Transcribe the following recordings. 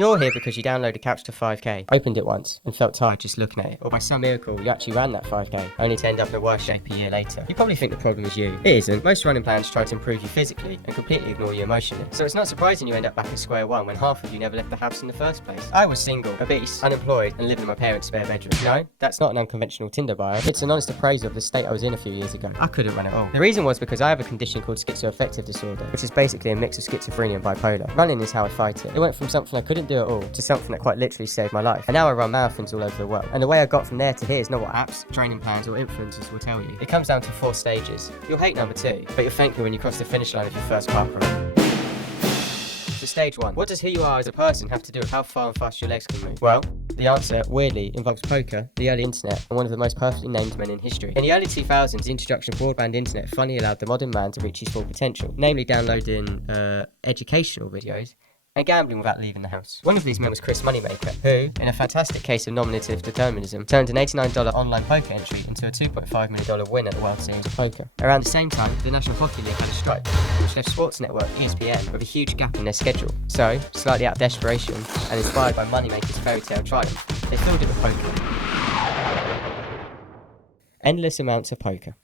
You're here because you downloaded Couch to 5K, opened it once, and felt tired just looking at it. Or by some miracle, you actually ran that 5K, only to end up in a worse shape a year later. You probably think the problem is you. It isn't. Most running plans try to improve you physically and completely ignore you emotionally. So it's not surprising you end up back at square one when half of you never left the house in the first place. I was single, obese, unemployed, and living in my parents' spare bedroom. No, that's not an unconventional Tinder bio. It's an honest appraisal of the state I was in a few years ago. I couldn't run at all. The reason was because I have a condition called schizoaffective disorder, which is basically a mix of schizophrenia and bipolar. Running is how I fight it. It went from something I couldn't do at all to something that quite literally saved my life. And now I run marathons all over the world. And the way I got from there to here is not what apps, training plans, or influencers will tell you. It comes down to 4 stages. You'll hate number 2, but you'll thank me when you cross the finish line of your first park run. So stage 1. What does who you are as a person have to do with how far and fast your legs can move? Well, the answer, weirdly, involves poker, the early internet, and one of the most perfectly named men in history. In the early 2000s, the introduction of broadband internet finally allowed the modern man to reach his full potential, namely downloading educational videos and gambling without leaving the house. One of these men was Chris Moneymaker, who, in a fantastic case of nominative determinism, turned an $89 online poker entry into a $2.5 million win at the World Series of Poker. Around the same time, the National Hockey League had a strike, which left Sports Network, ESPN, with a huge gap in their schedule. So, slightly out of desperation, and inspired by Moneymaker's fairy tale triumph, they filled it with poker. Endless amounts of poker.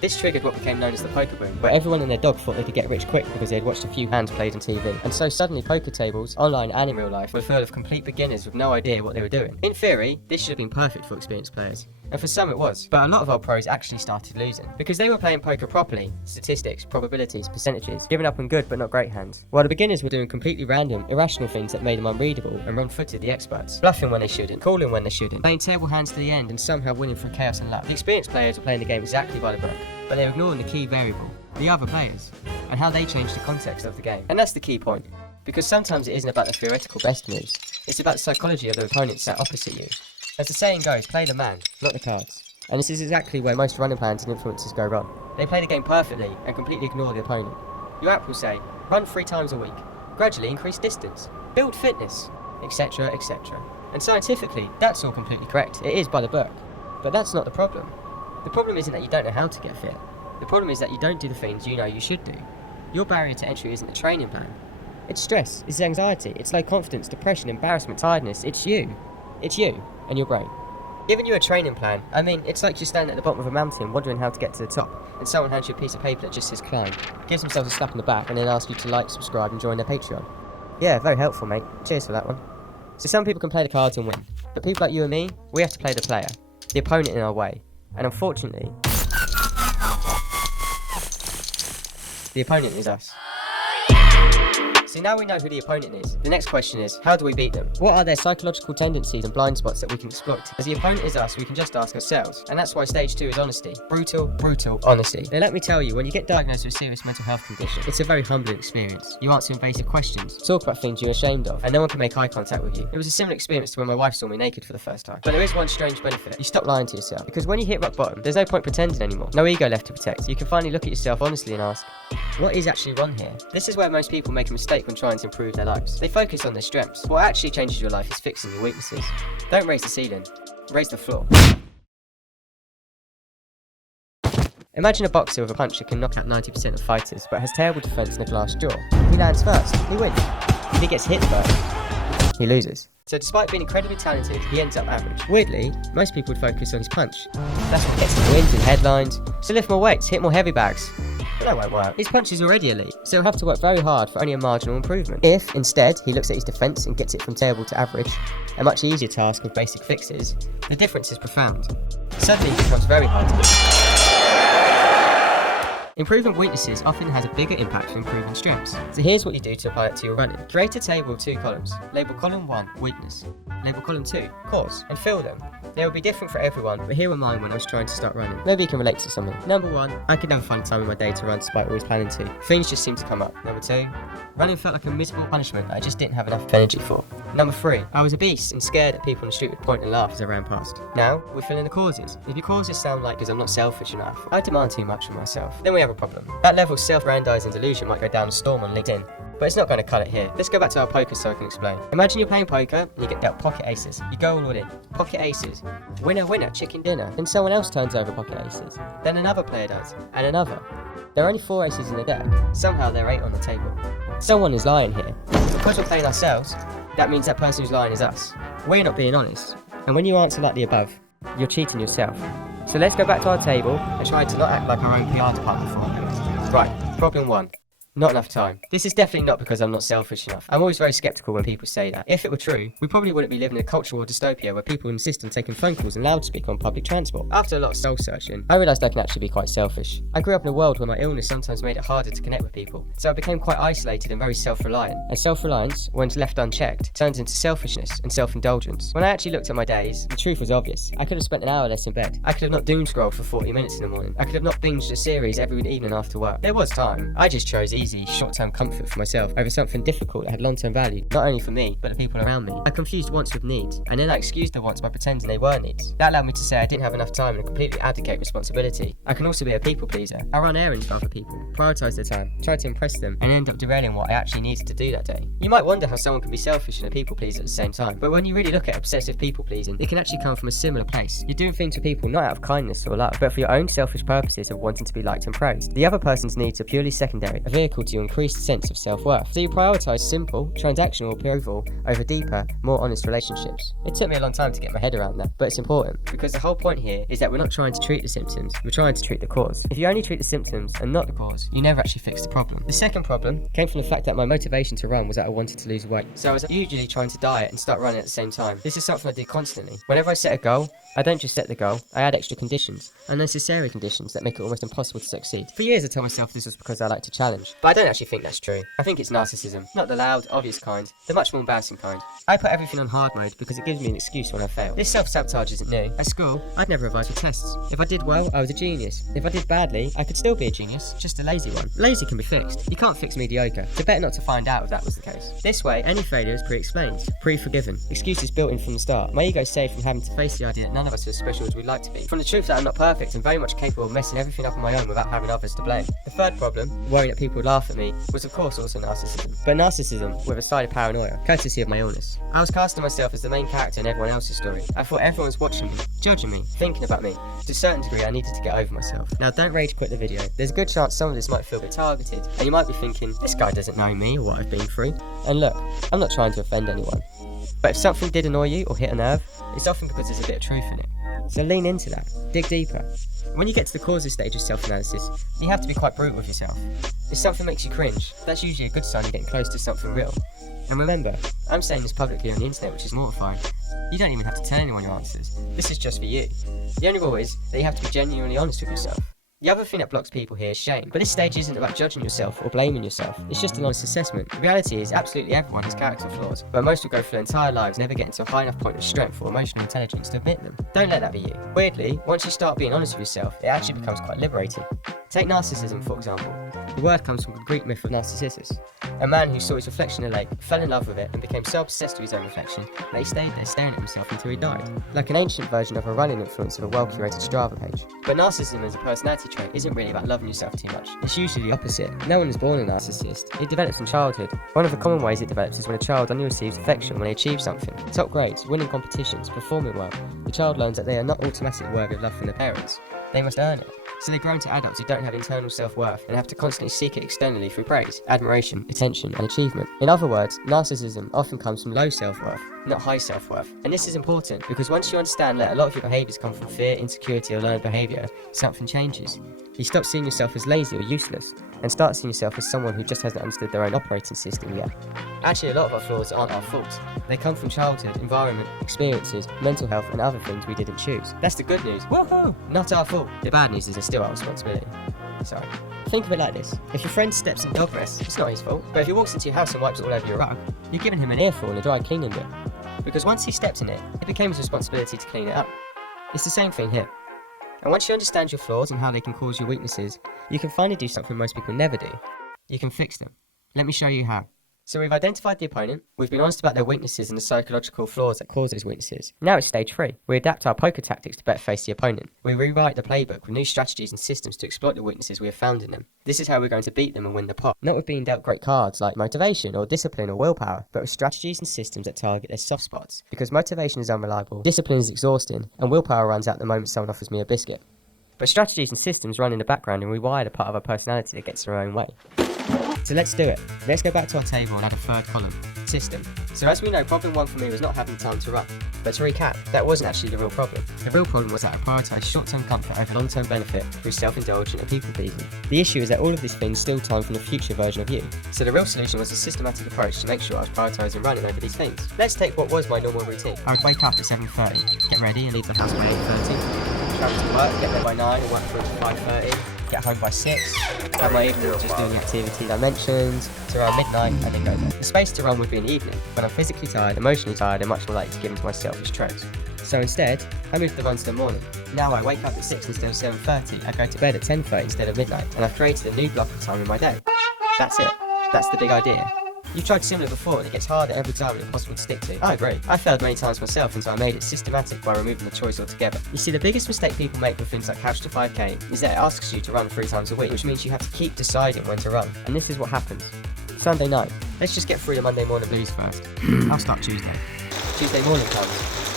This triggered what became known as the poker boom, where everyone and their dog thought they could get rich quick because they had watched a few hands played on TV. And so suddenly poker tables, online and in real life, were full of complete beginners with no idea what they were doing. In theory, this should have been perfect for experienced players. And for some it was, but a lot of our pros actually started losing. Because they were playing poker properly, statistics, probabilities, percentages, giving up on good but not great hands. While the beginners were doing completely random, irrational things that made them unreadable and wrong-footed the experts. Bluffing when they shouldn't, calling when they shouldn't, playing terrible hands to the end and somehow winning through chaos and luck. The experienced players were playing the game exactly by the book, but they were ignoring the key variable, the other players, and how they changed the context of the game. And that's the key point. Because sometimes it isn't about the theoretical best moves, it's about the psychology of the opponent sat opposite you. As the saying goes, play the man, not the cards. And this is exactly where most running plans and influencers go wrong. They play the game perfectly and completely ignore the opponent. Your app will say, run 3 times a week, gradually increase distance, build fitness, etc, etc. And scientifically, that's all completely correct. It is by the book. But that's not the problem. The problem isn't that you don't know how to get fit. The problem is that you don't do the things you know you should do. Your barrier to entry isn't a training plan. It's stress, it's anxiety, it's low confidence, depression, embarrassment, tiredness. It's you. It's you and your brain. Giving you a training plan, I mean, it's like you're standing at the bottom of a mountain wondering how to get to the top, and someone hands you a piece of paper that just says climb, gives themselves a slap in the back, and then asks you to like, subscribe, and join their Patreon. Yeah, very helpful, mate. Cheers for that one. So some people can play the cards and win, but people like you and me, we have to play the player, the opponent in our way, and unfortunately, the opponent is us. So now we know who the opponent is. The next question is, how do we beat them? What are their psychological tendencies and blind spots that we can exploit? As the opponent is us, we can just ask ourselves. And that's why stage 2 is honesty. Brutal honesty. Now let me tell you, when you get diagnosed with a serious mental health condition, it's a very humbling experience. You answer invasive questions, talk about things you're ashamed of, and no one can make eye contact with you. It was a similar experience to when my wife saw me naked for the first time. But there is one strange benefit. You stop lying to yourself. Because when you hit rock bottom, there's no point pretending anymore. No ego left to protect. You can finally look at yourself honestly and ask, what is actually wrong here? This is where most people make a mistake when trying to improve their lives. They focus on their strengths. What actually changes your life is fixing your weaknesses. Don't raise the ceiling, raise the floor. Imagine a boxer with a punch that can knock out 90% of fighters, but has terrible defense and a glass jaw. If he lands first, he wins. If he gets hit first, he loses. So despite being incredibly talented, he ends up average. Weirdly, most people would focus on his punch. That's what gets him wins and headlines. So lift more weights, hit more heavy bags. But that won't work. His punch is already elite, so he'll have to work very hard for only a marginal improvement. If, instead, he looks at his defense and gets it from terrible to average, a much easier task with basic fixes, the difference is profound. Suddenly it becomes very hard to do. Improving weaknesses often has a bigger impact than improving strengths. So here's what you do to apply it to your running. Create a table of 2 columns. Label column 1, weakness. Label column 2, cause, and fill them. They will be different for everyone, but here are mine when I was trying to start running. Maybe you can relate to something. Number 1, I could never find time in my day to run despite always planning to. Things just seem to come up. Number 2, running felt like a miserable punishment that I just didn't have enough energy for. Number 3, I was obese and scared that people on the street would point and laugh as I ran past. Now, we're filling the causes. If your causes sound like because I'm not selfish enough, I demand too much from myself, then we have a problem. That level of self-grandizing delusion might go down a storm on LinkedIn, but it's not going to cut it here. Let's go back to our poker so I can explain. Imagine you're playing poker and you get dealt pocket aces. You go all in. Pocket aces. Winner, winner, chicken dinner. Then someone else turns over pocket aces. Then another player does. And another. There are only 4 aces in the deck. Somehow there are 8 on the table. Someone is lying here. Because we're playing ourselves, that means that person who's lying is us. We're not being honest. And when you answer like the above, you're cheating yourself. So let's go back to our table and try to not act like our own PR department for a moment. Right, problem 1. Not enough time. This is definitely not because I'm not selfish enough. I'm always very skeptical when people say that. If it were true, we probably wouldn't be living in a culture war dystopia where people insist on taking phone calls and loudspeaker on public transport. After a lot of soul searching, I realised I can actually be quite selfish. I grew up in a world where my illness sometimes made it harder to connect with people, so I became quite isolated and very self-reliant. And self-reliance, when left unchecked, turns into selfishness and self-indulgence. When I actually looked at my days, the truth was obvious. I could have spent an hour less in bed. I could have not doom scrolled for 40 minutes in the morning. I could have not binged a series every evening after work. There was time. I just chose easy, short-term comfort for myself over something difficult that had long-term value, not only for me, but the people around me. I confused wants with needs, and then I excused the wants by pretending they were needs. That allowed me to say I didn't have enough time and completely abdicate responsibility. I can also be a people pleaser. I run errands for other people, prioritise their time, try to impress them, and end up derailing what I actually needed to do that day. You might wonder how someone can be selfish and a people pleaser at the same time, but when you really look at obsessive people pleasing, it can actually come from a similar place. You're doing things for people not out of kindness or love, but for your own selfish purposes of wanting to be liked and praised. The other person's needs are purely secondary, a vehicle to your increased sense of self-worth. So you prioritise simple, transactional approval over deeper, more honest relationships. It took me a long time to get my head around that, but it's important, because the whole point here is that we're not trying to treat the symptoms, we're trying to treat the cause. If you only treat the symptoms and not the cause, you never actually fix the problem. The second problem came from the fact that my motivation to run was that I wanted to lose weight. So I was usually trying to diet and start running at the same time. This is something I do constantly. Whenever I set a goal, I don't just set the goal, I add extra conditions, unnecessary conditions that make it almost impossible to succeed. For years I told myself this was because I like to challenge, but I don't actually think that's true. I think it's narcissism. Not the loud, obvious kind, the much more embarrassing kind. I put everything on hard mode because it gives me an excuse when I fail. This self-sabotage isn't new. At school, I'd never revise for tests. If I did well, I was a genius. If I did badly, I could still be a genius, just a lazy one. Lazy can be fixed. You can't fix mediocre, so better not to find out if that was the case. This way, any failure is pre-explained, pre-forgiven. Excuses built in from the start. My ego's saved from having to face the idea that none of us are as special as we'd like to be. From the truth that I'm not perfect and very much capable of messing everything up on my own without having others to blame. The third problem, worrying that people would laugh at me, was of course also narcissism. But narcissism with a side of paranoia, courtesy of my illness. I was casting myself as the main character in everyone else's story. I thought everyone's watching me, judging me, thinking about me. To a certain degree, I needed to get over myself. Now, don't rage quit the video. There's a good chance some of this might feel a bit targeted, and you might be thinking, this guy doesn't know me or what I've been through. And look, I'm not trying to offend anyone. But if something did annoy you or hit a nerve, it's often because there's a bit of truth in it. So lean into that. Dig deeper. When you get to the causes stage of self-analysis, you have to be quite brutal with yourself. If something makes you cringe, that's usually a good sign you're getting close to something real. And remember, I'm saying this publicly on the internet, which is mortifying. You don't even have to tell anyone your answers. This is just for you. The only rule is that you have to be genuinely honest with yourself. The other thing that blocks people here is shame. But this stage isn't about judging yourself or blaming yourself. It's just an honest assessment. The reality is absolutely everyone has character flaws, but most will go through their entire lives never getting to a high enough point of strength or emotional intelligence to admit them. Don't let that be you. Weirdly, once you start being honest with yourself, it actually becomes quite liberating. Take narcissism, for example. The word comes from the Greek myth of Narcissus, a man who saw his reflection in a lake, fell in love with it, and became so obsessed with his own reflection that he stayed there staring at himself until he died. Like an ancient version of a running influence of a well-curated Strava page. But narcissism as a personality trait isn't really about loving yourself too much. It's usually the opposite. No one is born a narcissist. It develops in childhood. One of the common ways it develops is when a child only receives affection when they achieve something. Top grades, winning competitions, performing well. The child learns that they are not automatically worthy of love from their parents. They must earn it. So they grow into adults who don't have internal self-worth and have to constantly seek it externally through praise, admiration, attention, and achievement. In other words, narcissism often comes from low self-worth, not high self-worth. And this is important because once you understand that a lot of your behaviours come from fear, insecurity, or learned behaviour, something changes. You stop seeing yourself as lazy or useless and start seeing yourself as someone who just hasn't understood their own operating system yet. Actually, a lot of our flaws aren't our fault. They come from childhood, environment, experiences, mental health, and other things we didn't choose. That's the good news. Woohoo! Not our fault. The bad news is it's still our responsibility. Sorry. Think of it like this. If your friend steps in dog mess, it's not his fault. But if he walks into your house and wipes it all over your rug, you're giving him an earful and a dry cleaning bill. Because once he stepped in it, it became his responsibility to clean it up. It's the same thing here. And once you understand your flaws and how they can cause your weaknesses, you can finally do something most people never do. You can fix them. Let me show you how. So we've identified the opponent, we've been honest about their weaknesses and the psychological flaws that cause those weaknesses. Now it's stage 3. We adapt our poker tactics to better face the opponent. We rewrite the playbook with new strategies and systems to exploit the weaknesses we have found in them. This is how we're going to beat them and win the pot. Not with being dealt great cards like motivation or discipline or willpower, but with strategies and systems that target their soft spots. Because motivation is unreliable, discipline is exhausting, and willpower runs out the moment someone offers me a biscuit. But strategies and systems run in the background and rewire the part of our personality that gets in our own way. So let's do it. Let's go back to our table and add a third column, system. So as we know, problem 1 for me was not having time to run. But to recap, that wasn't actually the real problem. The real problem was that I prioritised short-term comfort over long-term benefit through self-indulgent and people-pleasing. The issue is that all of these things still time from the future version of you. So the real solution was a systematic approach to make sure I was prioritising running over these things. Let's take what was my normal routine. I would wake up at 7:30, get ready and leave the house by 8:30, travel to work, get there by 9 and work for until 5:30, get home by 6, have my evening just doing the activities I mentioned, to around midnight and then go there. The space to run would be in the evening, when I'm physically tired, emotionally tired and much more likely to give into my selfish traits. So instead, I moved the run to the morning. Now I wake up at 6 instead of 7:30, I go to bed at 10:30 instead of midnight, and I've created a new block of time in my day. That's it. That's the big idea. You've tried similar before and it gets harder every time and impossible to stick to. I agree. I failed many times myself until I made it systematic by removing the choice altogether. You see, the biggest mistake people make with things like Couch to 5k is that it asks you to run 3 times a week, which means you have to keep deciding when to run. And this is what happens. Sunday night. Let's just get through the Monday morning blues first. I'll start Tuesday. Tuesday morning comes.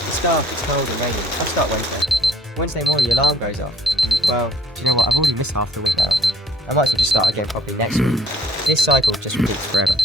It's dark, it's cold and raining. I'll start Wednesday. Wednesday morning, the alarm goes off. Well, do you know what? I've already missed half the week now. I might as well just start again properly next week. This cycle just repeats forever.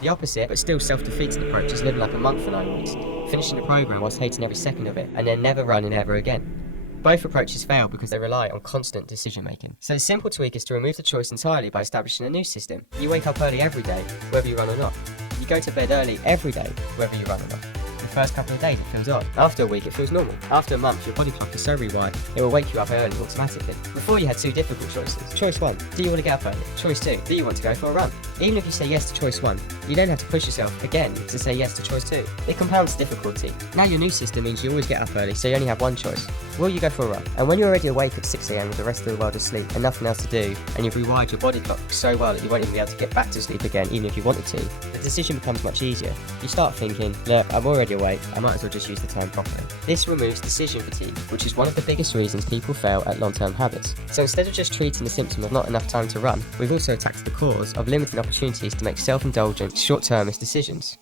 The opposite, but still self-defeating approach is living like a monk for 9 weeks, finishing the programme whilst hating every second of it, and then never running ever again. Both approaches fail because they rely on constant decision making. So the simple tweak is to remove the choice entirely by establishing a new system. You wake up early every day, whether you run or not. You go to bed early every day, whether you run or not. The first couple of days it feels odd. After a week it feels normal. After a month your body clock is so rewired it will wake you up early automatically. Before you had 2 difficult choices. Choice 1, do you want to get up early? Choice 2, do you want to go for a run? Even if you say yes to choice 1, you then have to push yourself again to say yes to choice 2. It compounds difficulty. Now your new system means you always get up early, so you only have one choice. Will you go for a run? And when you're already awake at 6 AM with the rest of the world asleep and nothing else to do, and you've rewired your body clock so well that you won't even be able to get back to sleep again even if you wanted to, the decision becomes much easier. You start thinking, look, I'm already awake, I might as well just use the time properly. This removes decision fatigue, which is one of the biggest reasons people fail at long-term habits. So instead of just treating the symptom of not enough time to run, we've also attacked the cause of limiting opportunities to make self-indulgent, short-termist decisions.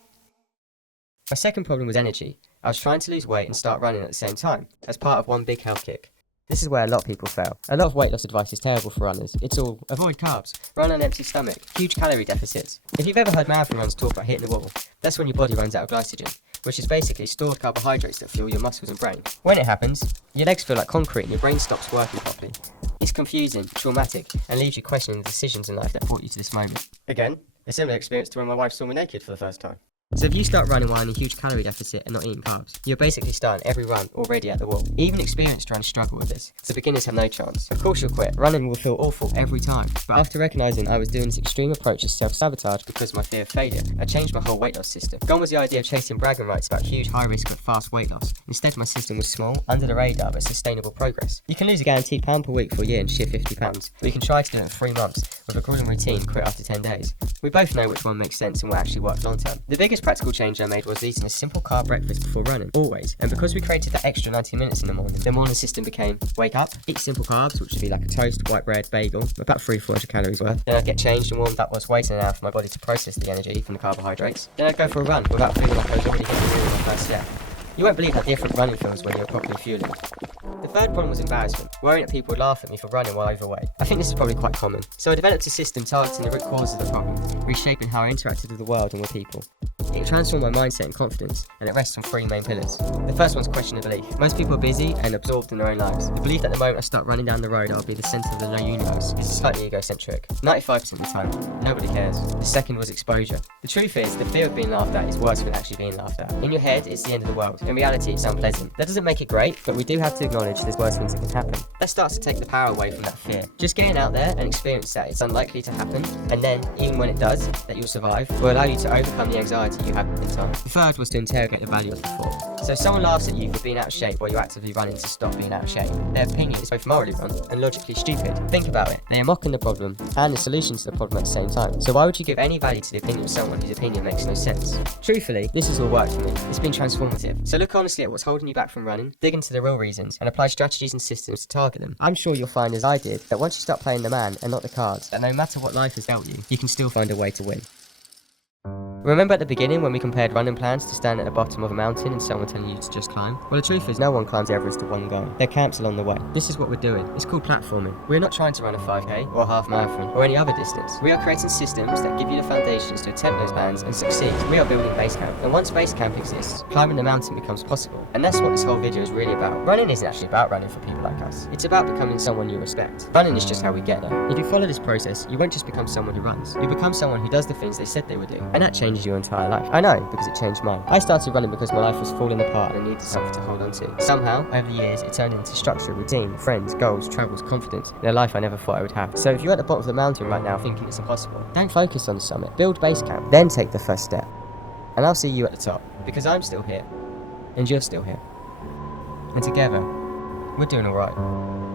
My second problem was energy. I was trying to lose weight and start running at the same time, as part of one big health kick. This is where a lot of people fail. A lot of weight loss advice is terrible for runners. It's all, avoid carbs, run on an empty stomach, huge calorie deficits. If you've ever heard marathon runners talk about hitting the wall, that's when your body runs out of glycogen, which is basically stored carbohydrates that fuel your muscles and brain. When it happens, your legs feel like concrete and your brain stops working properly. It's confusing, traumatic, and leaves you questioning the decisions in life that brought you to this moment. Again, a similar experience to when my wife saw me naked for the first time. So if you start running while in a huge calorie deficit and not eating carbs, you're basically starting every run already at the wall. Even experienced runners struggle with this, so beginners have no chance. Of course you'll quit, running will feel awful every time. But after recognising I was doing this extreme approach as self-sabotage because of my fear of failure, I changed my whole weight loss system. Gone was the idea of chasing bragging rights about huge high risk but fast weight loss. Instead my system was small, under the radar but sustainable progress. You can lose a guaranteed £1 per week for a year and shift £50, but you can try to do it in 3 months with a grueling routine, quit after 10 days. We both know which one makes sense and will actually work long term. The biggest practical change I made was eating a simple carb breakfast before running, always. And because we created that extra 90 minutes in the morning system became wake up, eat simple carbs, which would be like a toast, white bread, bagel, about 300-400 calories worth. Then I'd get changed and warmed up whilst waiting an hour for my body to process the energy from the carbohydrates. Then I'd go for a run without feeling like I was already hitting the wall in my first step. You won't believe how different running feels when you're properly fueling. The third problem was embarrassment, worrying that people would laugh at me for running while overweight. I think this is probably quite common. So I developed a system targeting the root cause of the problem, reshaping how I interacted with the world and with people. It transformed my mindset and confidence, and it rests on 3 main pillars. The first one's question of belief. Most people are busy and absorbed in their own lives. The belief that the moment I start running down the road I'll be the centre of the known universe is slightly egocentric. 95% of the time, nobody cares. The second was exposure. The truth is, the fear of being laughed at is worse than actually being laughed at. In your head, it's the end of the world. In reality, it's unpleasant. That doesn't make it great, but we do have to acknowledge there's worse things that can happen. That starts to take the power away from that fear. Just getting out there and experience that it's unlikely to happen, and then, even when it does, that you'll survive, will allow you to overcome the anxiety you have in time. The third was to interrogate the value of the thought. So if someone laughs at you for being out of shape while you're actively running to stop being out of shape, their opinion is both morally wrong and logically stupid. Think about it. They are mocking the problem and the solution to the problem at the same time. So why would you give any value to the opinion of someone whose opinion makes no sense? Truthfully, this has all worked for me. It's been transformative. So look honestly at what's holding you back from running, dig into the real reasons, and apply strategies and systems to target them. I'm sure you'll find, as I did, that once you start playing the man and not the cards, that no matter what life has dealt you, you can still find a way to win. Remember at the beginning when we compared running plans to stand at the bottom of a mountain and someone telling you to just climb? Well, the truth is no one climbs Everest to one go. There are camps along the way. This is what we're doing. It's called platforming. We're not trying to run a 5k or a half marathon or any other distance. We are creating systems that give you the foundations to attempt those plans and succeed. We are building base camp. And once base camp exists, climbing the mountain becomes possible. And that's what this whole video is really about. Running isn't actually about running for people like us. It's about becoming someone you respect. Running is just how we get there. If you follow this process, you won't just become someone who runs. You become someone who does the things they said they would do. And that changes your entire life. I know, because it changed mine. I started running because my life was falling apart and I needed something to hold on to. Somehow, over the years, it turned into structure, routine, friends, goals, travels, confidence, in a life I never thought I would have. So if you're at the bottom of the mountain right now thinking it's impossible, don't focus on the summit. Build base camp, then take the first step. And I'll see you at the top, because I'm still here. And you're still here. And together, we're doing alright.